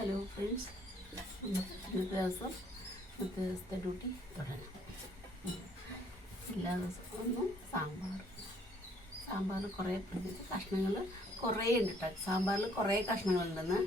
Hello friends, ഇന്നത്തെ ദിവസത്തെ duty തുടങ്ങാം. എല്ലാ ദിവസവും ഒന്നും സാമ്പാറിൽ കുറേ കഷ്ണങ്ങൾ കുറേ ഉണ്ട് കേട്ടോ. സാമ്പാറിൽ കുറേ കഷ്ണങ്ങളുണ്ടെന്ന്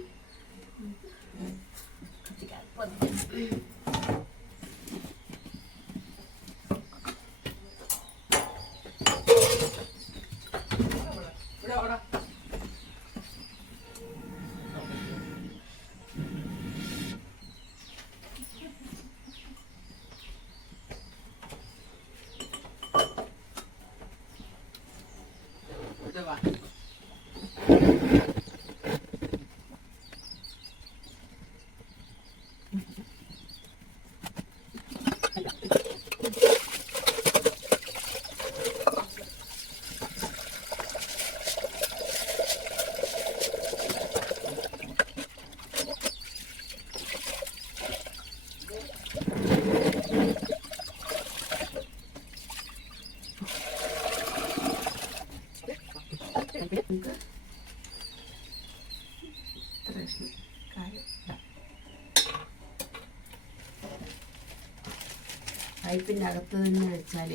പൈപ്പിൻ്റെ അകത്ത് തന്നെ വെച്ചാൽ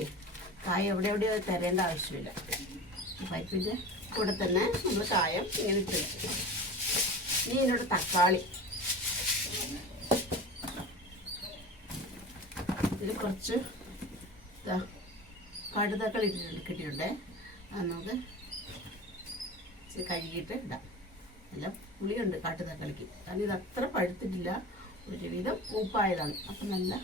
കായ എവിടെയോ തരേണ്ട ആവശ്യമില്ല. പൈപ്പിൻ്റെ കൂടെ തന്നെ നമ്മൾ കായം ഇങ്ങനെ ഇട്ട് വെച്ചു. ഇനി ഇതിനോട് തക്കാളി, ഇതിൽ കുറച്ച് കടുതക്കാളി കിട്ടിയിട്ടുണ്ട്. അത് നമുക്ക് കഴുകിയിട്ട് ഇടാം. നല്ല പുളിയുണ്ട് കാട്ടുതക്കാളിക്ക്, കാരണം ഇത് അത്ര പഴുത്തിട്ടില്ല, ഒരുവിധം മൂപ്പായതാണ്. അപ്പം നല്ല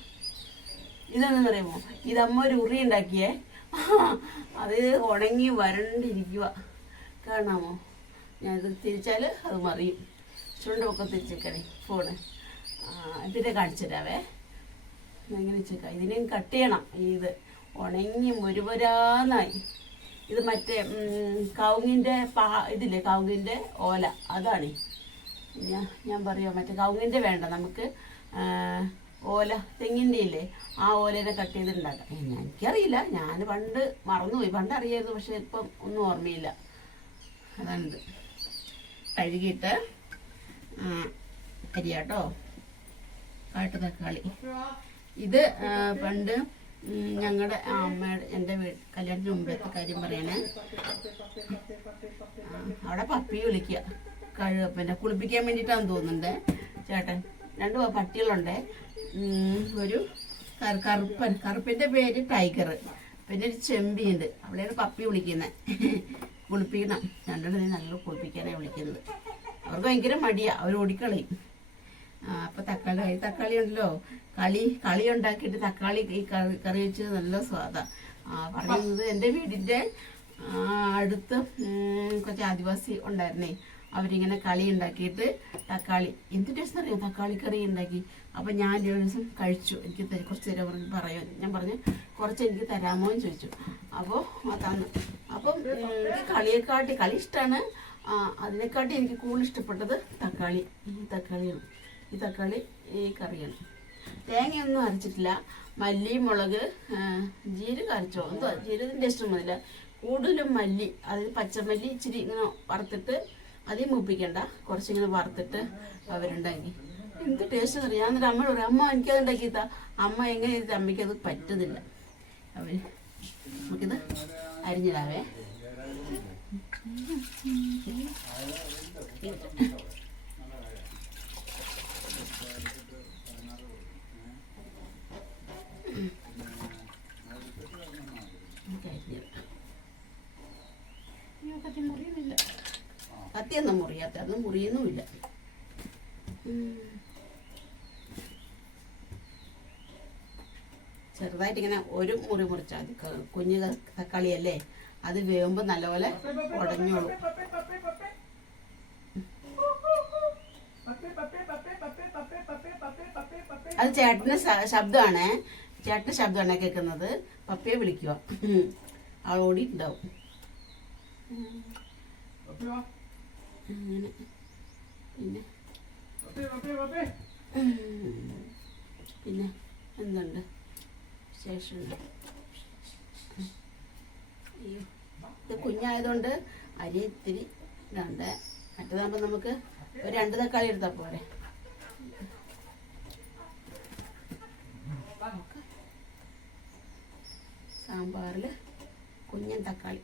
ഇതെന്ന് പറയുമോ, ഇതമ്മ ഒരു ഉറി ഉണ്ടാക്കിയേ, അത് ഉണങ്ങി വരണ്ടിരിക്കുക. കാണാമോ? ഞാനിത് തിരിച്ചാൽ അത് മറിയും. ചുണ്ടൊക്കെ തിരിച്ചേക്കണേ ഫോണ്. പിന്നെ കാണിച്ചു തരാവേ. എങ്ങനെ വെച്ചേക്കാം. ഇതിനെയും കട്ട് ചെയ്യണം. ഇത് ഉണങ്ങി മുരുവരാന്നായി. ഇത് മറ്റേ കവുങ്ങിൻ്റെ ഇതില്ലേ, കവുങ്ങിൻ്റെ ഓല, അതാണ്. ഞാൻ പറയാം, മറ്റേ കവുങ്ങിൻ്റെ വേണ്ട, നമുക്ക് ഓല, തെങ്ങിൻ്റെ ഇല്ലേ, ആ ഓലേനെ കട്ട് ചെയ്തിട്ടുണ്ടാക്കാം. എനിക്കറിയില്ല, ഞാൻ പണ്ട് മറന്നുപോയി. പണ്ട് അറിയായിരുന്നു, പക്ഷെ ഇപ്പം ഒന്നും ഓർമ്മയില്ല. അതാണിത്. കഴുകിയിട്ട് അരിയാട്ടോ, കാട്ടു തക്കാളി. ഇത് പണ്ട് ഞങ്ങളുടെ അമ്മയുടെ, എൻ്റെ കല്യാണത്തിന് മുമ്പത്തെ കാര്യം പറയണേ. അവിടെ പപ്പി വിളിക്കുക, പിന്നെ കുളിപ്പിക്കാൻ വേണ്ടിയിട്ടാന്ന് തോന്നുന്നുണ്ട് ചേട്ടൻ. 2 പട്ടികളുണ്ട്. ഒരു കറുപ്പിൻ്റെ പേര് ടൈഗർ, പിന്നെ ഒരു ചെമ്പിയുണ്ട്. അവിടെയാണ് പപ്പി വിളിക്കുന്നത്. കുളിപ്പിക്കണം. രണ്ടെണ്ണം നല്ല കുളിപ്പിക്കാനാണ് വിളിക്കുന്നത്. അവർക്ക് ഭയങ്കര മടിയാണ്, അവർ ഓടിക്കളയും. അപ്പോൾ തക്കാളി ഉണ്ടല്ലോ, കളി ഉണ്ടാക്കിയിട്ട് തക്കാളി ഈ കറി വെച്ച് നല്ല സ്വാദാണ്. പറയുന്നത് എൻ്റെ വീടിൻ്റെ അടുത്ത് കുറച്ച് ആദിവാസി ഉണ്ടായിരുന്നേ. അവരിങ്ങനെ കളി ഉണ്ടാക്കിയിട്ട് തക്കാളി, എന്ത് ടേസ്റ്റ് അറിയാം, തക്കാളി കറി ഉണ്ടാക്കി. അപ്പം ഞാൻ ഒരു ദിവസം കഴിച്ചു. എനിക്ക് കുറച്ച് തരാൻ പറയാം. ഞാൻ പറഞ്ഞു കുറച്ച് എനിക്ക് തരാമോ എന്ന് ചോദിച്ചു. അപ്പോൾ തന്നു. അപ്പം എനിക്ക് കളി ഇഷ്ടമാണ്. അതിനെക്കാട്ടി എനിക്ക് കൂടുതൽ ഇഷ്ടപ്പെട്ടത് തക്കാളിയാണ്. ഈ കറിയാണ്. തേങ്ങയൊന്നും അരച്ചിട്ടില്ല. മല്ലി, മുളക്, ജീരകം അരച്ചോ എന്തോ, ജീരകത്തിൻ്റെ ഇഷ്ടമൊന്നുമില്ല. കൂടുതലും മല്ലി, അതിൽ പച്ചമല്ലി ഇച്ചിരി ഇങ്ങനെ വറുത്തിട്ട്, അതിൽ മൂപ്പിക്കണ്ട, കുറച്ചിങ്ങനെ വറുത്തിട്ട് അവരുണ്ടാക്കി. എന്ത് ടേസ്റ്റ് അറിയാം. എന്നിട്ട് അമ്മയോട് പറയും, അമ്മ എനിക്കത് ഉണ്ടാക്കിയതാ. അമ്മ എങ്ങനെ ചെയ്തിട്ട് അമ്മയ്ക്കത് പറ്റുന്നില്ല. നമുക്കിത് അരിഞ്ഞിടാവേ. കത്തിയൊന്നും മുറിയാത്ത, അത് മുറിയുന്നുമില്ല. ചെറുതായിട്ട് ഇങ്ങനെ ഒരു മുറി മുറിച്ചാൽ മതി. കുഞ്ഞു തക്കാളിയല്ലേ, അത് വേവുമ്പോൾ നല്ലപോലെ ഉടഞ്ഞോളൂ. അത് ചേട്ടൻ്റെ ശബ്ദമാണ്. കേൾക്കുന്നത്. പപ്പയെ വിളിക്കുക. അവൾ ഓടിയിട്ടുണ്ടാവും. അങ്ങനെ പിന്നെ എന്തുണ്ട് ശേഷമുണ്ട്. അയ്യോ, ഇത് കുഞ്ഞായതുകൊണ്ട് അരി ഇത്തിരി ഇടണ്ടേ. മറ്റേതാകുമ്പോൾ നമുക്ക് ഒരു 2 തക്കാളി എടുത്താൽ പോരെ. സാമ്പാറിൽ കുഞ്ഞൻ തക്കാളി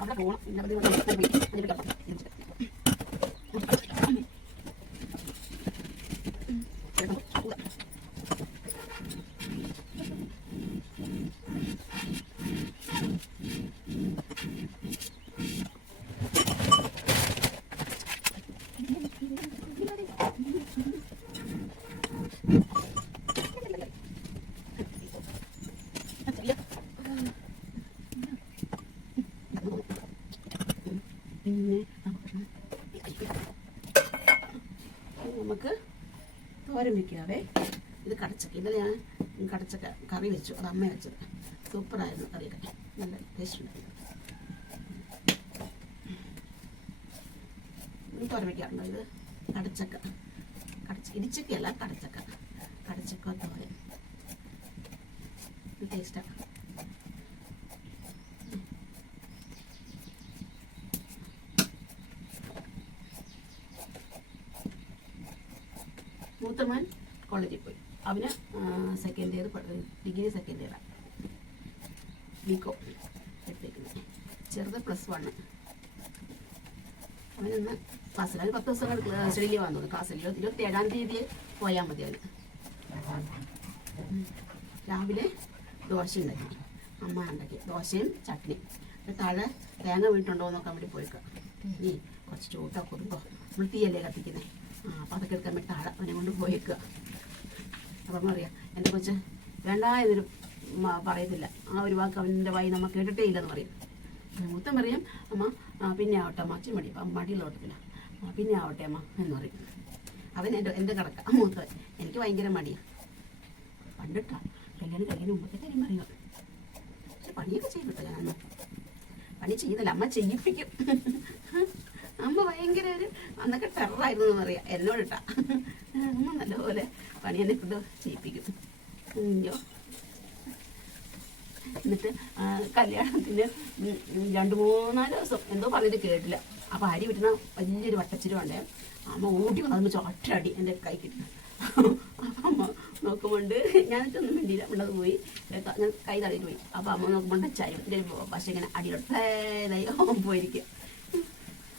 അവിടെ പോകണം. പിന്നെ നമുക്ക് തോരൻ വയ്ക്കാവേ. ഇത് കടച്ചക്ക. ഇന്നലെ ഞാൻ കടച്ചക്ക കറി വെച്ചു. അത് അമ്മ വെച്ചത്. സൂപ്പറായിരുന്നു കറിയൊക്കെ. നല്ല ടേസ്റ്റ് ഉണ്ടായിരുന്നു. തോരൻ വയ്ക്കാറുണ്ടോ? ഇത് കടച്ചക്ക. ഇടിച്ചക്കയല്ല, കടച്ചക്ക തോരൻ ടേസ്റ്റാണ്. മൂത്തമാൻ കോളേജിൽ പോയി. അവന് സെക്കൻഡ് ഇയർ, ഡിഗ്രി സെക്കൻഡ് ഇയറാണ്. ബികോം എടുത്തേക്കുന്നത്. ചെറുത് +1. അവനൊന്ന് ക്ലാസ്സിൽ 10 ദിവസം സ്റ്റഡി ലീവ് വന്നു. ക്ലാസ്സിൽ 27-ാം തീയതി പോയാൽ മതി. അവന് രാവിലെ ദോശ ഉണ്ടാക്കി. അമ്മ ഉണ്ടാക്കി ദോശയും ചട്നി. താഴെ തേങ്ങ വീട്ടുണ്ടോ എന്ന് നോക്കാൻ വേണ്ടി പോയിക്കാം. നീ കുറച്ച് ചൂട്ടോ കൊടുക്കോ, നമ്മൾ തീയല്ലേ കത്തിക്കുന്നത്. അപ്പം അതൊക്കെ എടുക്കാൻ വേണ്ടി താഴെ അവനെ കൊണ്ട് പോയേക്കുക. അപ്പം അറിയാം എൻ്റെ കൊച്ച് വേണ്ട എന്നൊരു പറയത്തില്ല. ആ ഒരു വാക്ക് അവൻ്റെ വായി നമ്മൾ കേട്ടിട്ടേ ഇല്ലെന്ന് പറയും. മൂത്തം പറയും, അമ്മ പിന്നെ ആവട്ടെ അമ്മ, അച്ഛൻ മടി അപ്പം മടിയിലോട്ടത്തില്ല, പിന്നെ ആവട്ടെ അമ്മ എന്ന് പറയും. അവൻ എൻ്റെ കടക്ക മൂത്തവൻ. എനിക്ക് ഭയങ്കര മടിയാണ്. പണ്ടിട്ടാ കല്യാണം കഴിയുന്ന മുമ്പത്തെ കാര്യം പറയുക. പക്ഷെ പണിയൊക്കെ ചെയ്തിട്ടോ ഞാനന്ന്. പണി ചെയ്യുന്നില്ല, അമ്മ ചെയ്യിപ്പിക്കും. അമ്മ ഭയങ്കര ഒരു അന്നൊക്കെ ടെററായിരുന്നു എന്ന് പറയാം എന്നോടിട്ടാ. അമ്മ നല്ലപോലെ പണി എന്നെ കൊണ്ട് ചെയ്യിപ്പിക്കും. അയ്യോ. എന്നിട്ട് കല്യാണത്തിന് 2-3-4 ദിവസം എന്തോ പറഞ്ഞിട്ട് കേട്ടില്ല. അപ്പം അരി വിട്ടുന്ന വലിയൊരു വട്ടച്ചിരുവുണ്ടേ. അമ്മ ഓടി വന്നു ഒറ്റയടി എൻ്റെ കൈ കിട്ടി. അപ്പം അമ്മ നോക്കുമ്പോണ്ട് ഞാനിട്ടൊന്നും വേണ്ടിയില്ല. ഉള്ളത് പോയി ഞാൻ കൈ തടയിട്ട് പോയി. അപ്പം അമ്മ നോക്കുമ്പോണ്ട് ചരിവത്തിൻ്റെ പക്ഷേ ഇങ്ങനെ അടിയിലൊട്ടേതായി പോയിരിക്കുക.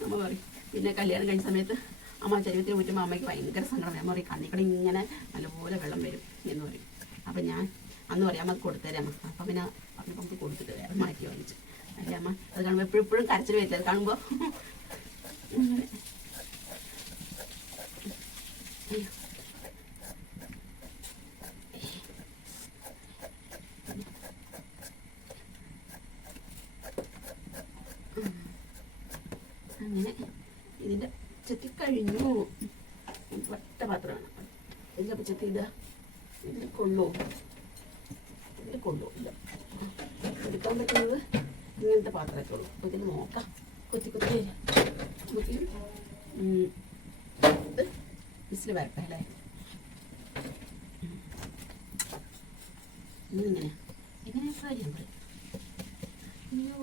അമ്മ പറയും. പിന്നെ കല്യാണം കഴിഞ്ഞ സമയത്ത് അമ്മ ചരിവത്തിന് പോയിട്ടുമ്പോൾ അമ്മയ്ക്ക് ഭയങ്കര സങ്കടം. അമ്മ പറയും കണ്ണിക്കട ഇങ്ങനെ നല്ലപോലെ വെള്ളം വരും എന്ന് പറയും. അപ്പം ഞാൻ അന്ന് പറയാം അമ്മ കൊടുത്തരാം അമ്മ. അപ്പം പിന്നെ പറഞ്ഞപ്പോൾ നമുക്ക് കൊടുത്തിട്ട് വേറെ മാറ്റി വാങ്ങിച്ച്. അല്ലേ അമ്മ അത് കാണുമ്പോൾ എപ്പോഴും കരച്ചിൽ വരില്ല. അത് കാണുമ്പോൾ അങ്ങനെ ഇതിൻ്റെ ചെത്തി കഴിഞ്ഞു. വട്ട പാത്രമാണ്. ഇതിലപ്പോൾ ചെത്തി ഇടുക. ഇതിൽ കൊള്ളൂ ഇല്ല. എടുക്കാൻ പറ്റുന്നത് ഇങ്ങനത്തെ പാത്രമൊക്കെ ഉള്ളൂ. അപ്പോൾ ഇതിൽ നോക്കാം. കൊത്തി നമുക്ക് ഇത് വിസിൽ വരട്ടെ അല്ലേ. ഇങ്ങനെ കാര്യം പറയും. അയ്യോ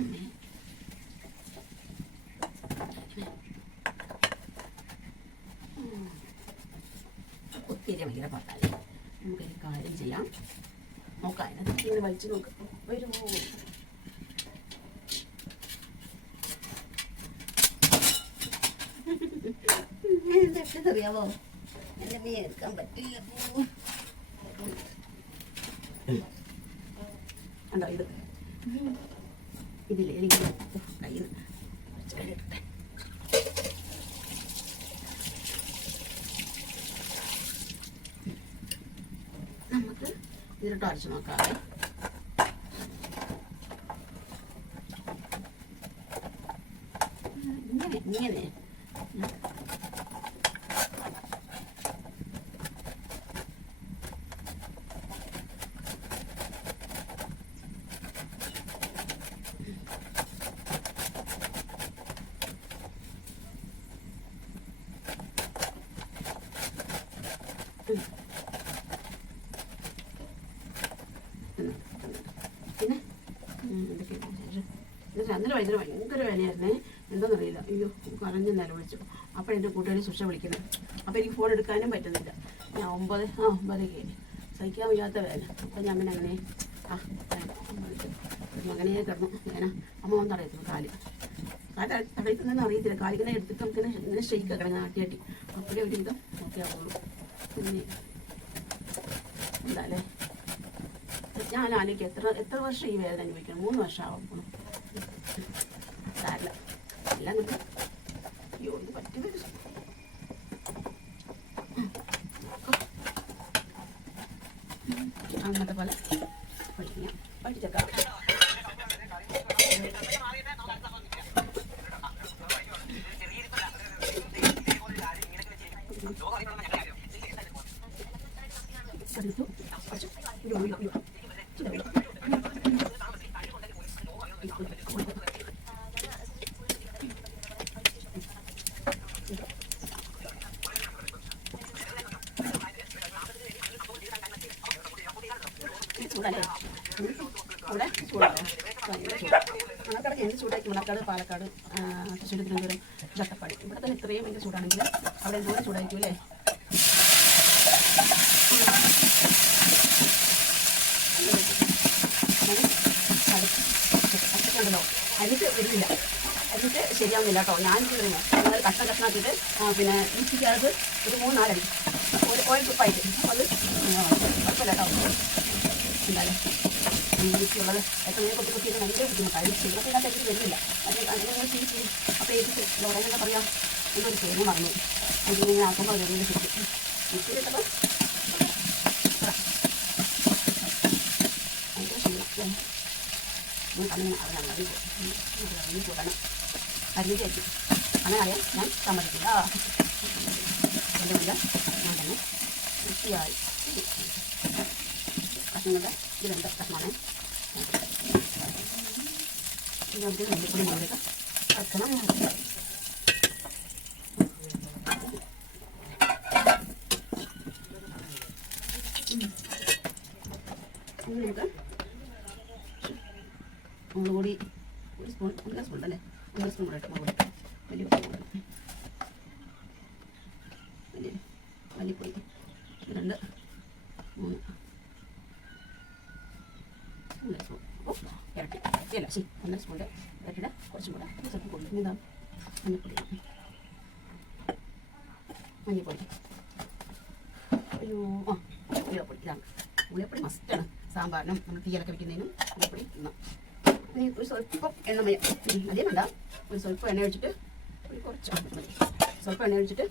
അമ്മേ ഒത്തിരി ഭയങ്കര പാട്ടാണ്. നമുക്കൊരു കാര്യം ചെയ്യാം. നോക്കാം. അതിനകത്ത് ഇങ്ങനെ വലിച്ചു നോക്കാം. വരുമോ? അറിയാവോ എൻ്റെ മീൻ എടുക്കാൻ പറ്റില്ല. ഉണ്ടോ ഇത് ഇതില്ലേ എനിക്ക് കയ്യിൽ എടുക്കട്ടെ. നമുക്ക് ഇതിലോട്ട് അരച്ച് നോക്കാവേ. ഇങ്ങനെ പിന്നെ എന്തൊക്കെയാണ് അന്നേരം വൈദ്യുതി ഭയങ്കര വിലയായിരുന്നേ. എന്താണെന്നറിയില്ല. അയ്യോ കരഞ്ഞു നില വിളിച്ചു. അപ്പോൾ എൻ്റെ കൂട്ടുകാരി സുഷ വിളിക്കുന്നത്. അപ്പോൾ എനിക്ക് ഫോൺ എടുക്കാനും പറ്റുന്നില്ല. ഞാൻ 9 കഴിഞ്ഞ് സഹിക്കാൻ വയ്യാത്ത വേദന. അപ്പം ഞാൻ പിന്നെ അങ്ങനെ അങ്ങനെ കിടന്നു. ഞാൻ അമ്മ ഒന്നും അറിയത്തില്ല. കാല് തടയിക്കുന്നതെന്ന് അറിയത്തില്ല. കാലിങ്ങനെ എടുത്തിട്ട് നമുക്കിങ്ങനെ ഇങ്ങനെ ഷെയ്ക്ക് കിടങ്ങാൻ ആട്ടി അപ്പോഴേ ഒരു വിധം ഓക്കെ ആവുള്ളൂ. പിന്നെ എന്താ അല്ലേ, ഞാൻ ആലോചിക്കും എത്ര വർഷം ഈ വേദന അനുഭവിക്കണം. 3 വർഷമാവും പോകണം. സാരില്ല, എല്ലാം നമുക്ക് അയ്യോ ഇത് പറ്റുന്നത്. അങ്ങനത്തെ പോലെ പഠിക്കാം പഠിച്ചേക്കാം. മണക്കാടൊക്കെ എന്ത് ചൂടാക്കി. മണക്കാട്, പാലക്കാട്, തൃശ്ശൂർ, തിരുവനന്തപുരം, അട്ടപ്പാടി ഇവിടെ തന്നെ ഇത്രയും ഭയങ്കര ചൂടാണെങ്കിൽ അവിടെ എന്തോരം ചൂടായിരിക്കും അല്ലേ. ണ്ടല്ലോ അരിട്ട് വരുന്നില്ല, അരിട്ട് ശരിയാവുന്നില്ല കേട്ടോ. ഞാൻ കഷ്ണാക്കിയിട്ട് പിന്നെ മിക്സിക്കകത്ത് ഒരു 3-4 അടി ഓയിൽ തുപ്പായിട്ട് അത് കുഴപ്പമില്ല കേട്ടോ. എന്തായാലും മിക്സിയുള്ളത് ഏറ്റവും കുത്തി ഭയങ്കര ബുദ്ധിമുട്ടാണ്. ഇതൊക്കെ ഇതിനകത്ത് എനിക്ക് വരുന്നില്ല. അത് അങ്ങനെ ചീച്ചി അപ്പോൾ എനിക്ക് എന്താ പറയാം എന്നൊരു പേര് മറന്നു. അതിങ്ങനെ ആക്കുമ്പോൾ വരുന്നത് ശരിക്കും മിക്സിയിലിട്ടപ്പോൾ ഭയങ്കര ക്ഷീണം. കണ്ണിന് അറിയാം അറിഞ്ഞു കൂട്ടണം അരിഞ്ഞേക്കും. അങ്ങനെ അറിയാം ഞാൻ സമ്മതിക്കില്ല. എൻ്റെ മുന്നിൽ ഞാൻ തന്നെ വൃത്തിയായി കഷ്ണങ്ങളുടെ ഇത് 2 കഷ്ണമാണ്. നമുക്ക് നെല്ലിപ്പൊടി മുകളിലേക്ക് വെക്കണം. നമുക്ക് മുളക് പൊടി 1 സ്പൂൺ 1 സ്പൂൺ അല്ലേ 1 സ്പൂൺ കൂടെ ഇട്ട് മുളക് പൊടി വലിയ മല്ലിപ്പൊടി 2 3 സ്പൂൺ ഇരട്ടി അല്ല ശരി 1 സ്പൂണിൻ്റെ ഇരട്ടിയുടെ കുറച്ചും കൂടെ ചിലപ്പോൾ കൊടുക്കും. ഇതാണ് മഞ്ഞൾപ്പൊടി ഒരു ഉള്ളിപ്പൊടി. ഇതാണ് ഉള്ളിപ്പൊടി മസ്റ്റാണ് സാമ്പാറിനും നമ്മൾ തീയലൊക്കെ വയ്ക്കുന്നതിനും ഉള്ളിപ്പൊടി ഇന്ന്. ഇനി ഒരു സ്വല്പം എണ്ണമയം അധികം വേണ്ട. ഒരു സ്വല്പം എണ്ണ ഒഴിച്ചിട്ട് ഒരു കുറച്ച് സ്വല്പം എണ്ണ ഒഴിച്ചിട്ട്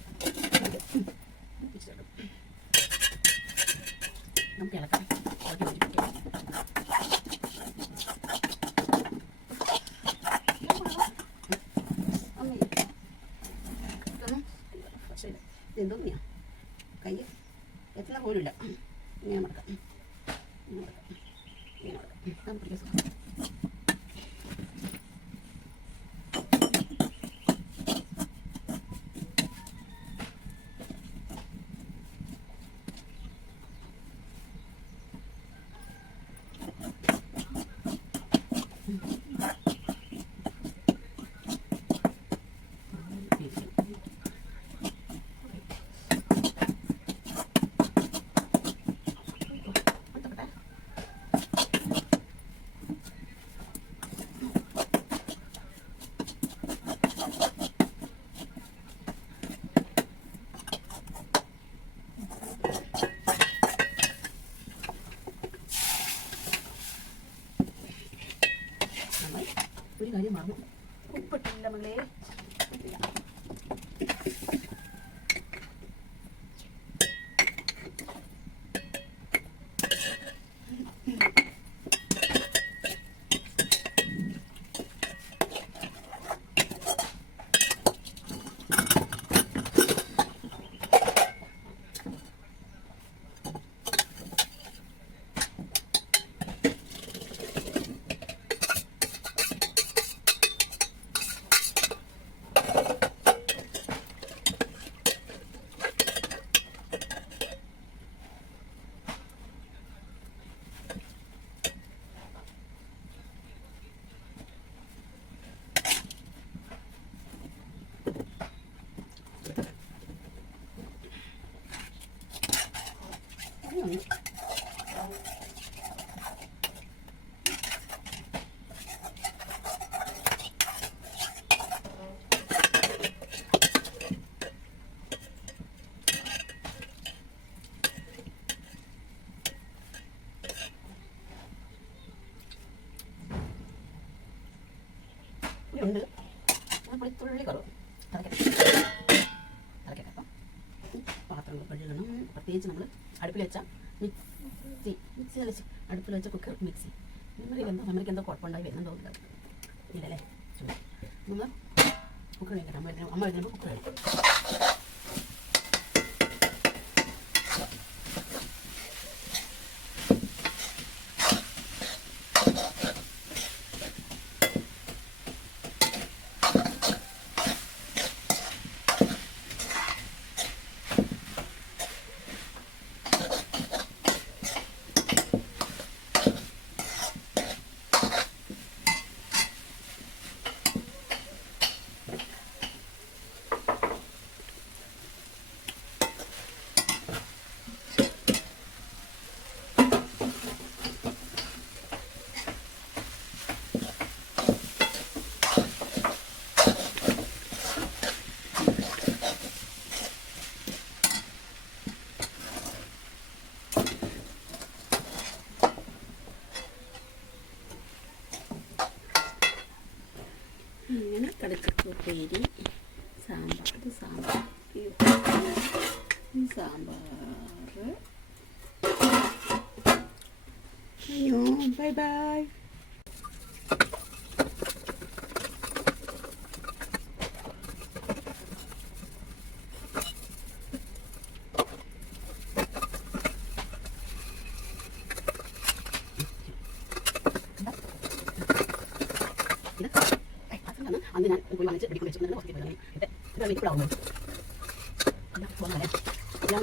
നമുക്ക് ഇളക്കാം. എന്തോന്നിയാ കൈ എത്തുന്ന പോലുമില്ല. ഇങ്ങനെ മടക്കാം ഇങ്ങനെ മടക്കാം പിടിക്കാൻ. ഒരു കാര്യം മറന്നു, ഉപ്പിട്ടില്ല മകളെ. ഉണ്ട്, വെളുത്തുള്ളി കുറവ്. തിളക്കട്ടെ. അപ്പം പാത്രങ്ങൾ കഴുകണം. പ്രത്യേകിച്ച് നമ്മൾ അടുപ്പിൽ വെച്ച മിക്സി അലച്ച് അടുപ്പിൽ വെച്ച കുക്കർ മിക്സി മെമ്മറിക്ക് എന്തോ കുഴപ്പമുണ്ടായി വരുന്നുണ്ടോ ഇല്ലല്ലേ. നമ്മൾ കുക്കർ കഴിക്കട്ടെ. അമ്മ വരുമ്പോൾ കുക്കർ കഴിക്കും. അങ്ങനെ കടച്ചക്കുപ്പേരി, സാമ്പാർ, സാമ്പാർ, അയ്യോ ബൈ ബൈ. അന്ന് ഞാൻ പോയി വാങ്ങിച്ച് വെടിക്കൊണ്ട് വെച്ചിട്ടുണ്ടെങ്കിൽ ഹോസ്പിറ്റലിൽ ഇതാ വീട്ടിൽ ആവുന്നത് ഞാൻ